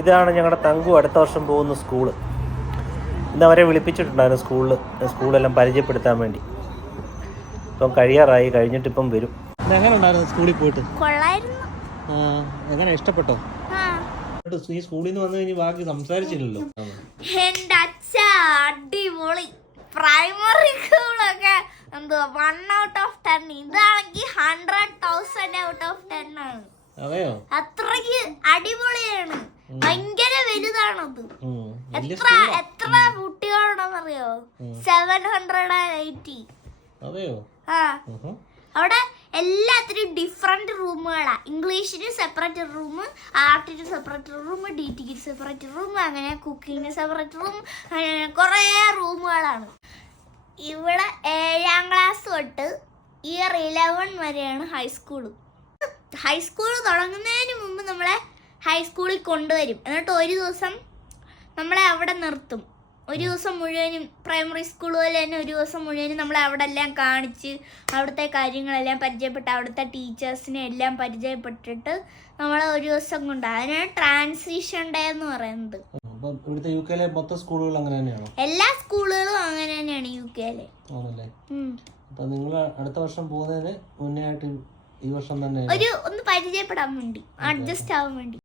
ഇതാണ് ഞങ്ങളുടെ തങ്കു അടുത്ത വർഷം പോകുന്ന സ്കൂള്. ഇന്ന് അവരെ വിളിപ്പിച്ചിട്ടുണ്ടായിരുന്നു സ്കൂളെല്ലാം പരിചയപ്പെടുത്താൻ വേണ്ടി. ഇപ്പം കഴിയാറായി, കഴിഞ്ഞിട്ടിപ്പം വരും. എങ്ങനെ ഉണ്ടായിരുന്നു സ്കൂളിൽ പോയിട്ട്? എങ്ങനെ ഇഷ്ടപ്പെട്ടോ? ഈ സ്കൂളിൽ നിന്ന് വന്നു കഴിഞ്ഞ് ബാക്കി സംസാരിച്ചില്ലല്ലോ. എന്റെ അച്ഛ അടിപൊളി. പ്രൈമറി സ്കൂളൊക്കെ എന്തുവാ 1 out of 10. ഇതാണെങ്കിൽ 100,000 out of 10 ആണ്. അതെയോ? അത്രയ്ക്ക് അടിപൊളിയാണ്. ഭയങ്കര വലുതാണത്. എത്ര കുട്ടികളുണ്ടെന്നറിയോ? 780. അതെയോ? ആ, അവിടെ എല്ലാത്തിനും ഡിഫറെന്റ് റൂമുകളാ. ഇംഗ്ലീഷിന് സെപ്പറേറ്റ് റൂം, ആർട്ടിന് സെപ്പറേറ്റ് റൂം, DTക്ക് സെപ്പറേറ്റ് റൂം, അങ്ങനെ കുക്കിങ്ങിന് സെപ്പറേറ്റ് റൂം, അങ്ങനെ കുറേ റൂമുകളാണ്. ഇവിടെ 7ാം ക്ലാസ് തൊട്ട് ഇയർ 11 വരെയാണ് ഹൈസ്കൂള്. ഹൈസ്കൂൾ തുടങ്ങുന്നതിന് മുമ്പ് നമ്മളെ ഹൈസ്കൂളിൽ കൊണ്ടുവരും. എന്നിട്ട് ഒരു ദിവസം നമ്മളെ അവിടെ നിർത്തും. ഒരു ദിവസം മുഴുവനും പ്രൈമറി സ്കൂൾ പോലെ തന്നെ ഒരു ദിവസം മുഴുവനും നമ്മളെ അവിടെ എല്ലാം കാണിച്ച് അവിടുത്തെ കാര്യങ്ങളെല്ലാം പരിചയപ്പെട്ട് അവിടുത്തെ ടീച്ചേഴ്സിനെ എല്ലാം പരിചയപ്പെട്ടിട്ട് നമ്മളെ ഒരു ദിവസം കൊണ്ട്, അതിനാണ് ട്രാൻസിഷൻ ഡേ എന്ന് പറയുന്നത്. എല്ലാ സ്കൂളുകളും അങ്ങനെ തന്നെയാണ് UK-ലെ. നിങ്ങൾ അടുത്ത വർഷം പോകുന്നതിന് മുന്നേ ആയിട്ട് ഈ വർഷം തന്നെ ഒന്ന് പരിചയപ്പെടാൻ വേണ്ടി, അഡ്ജസ്റ്റ് ആവാൻ വേണ്ടി.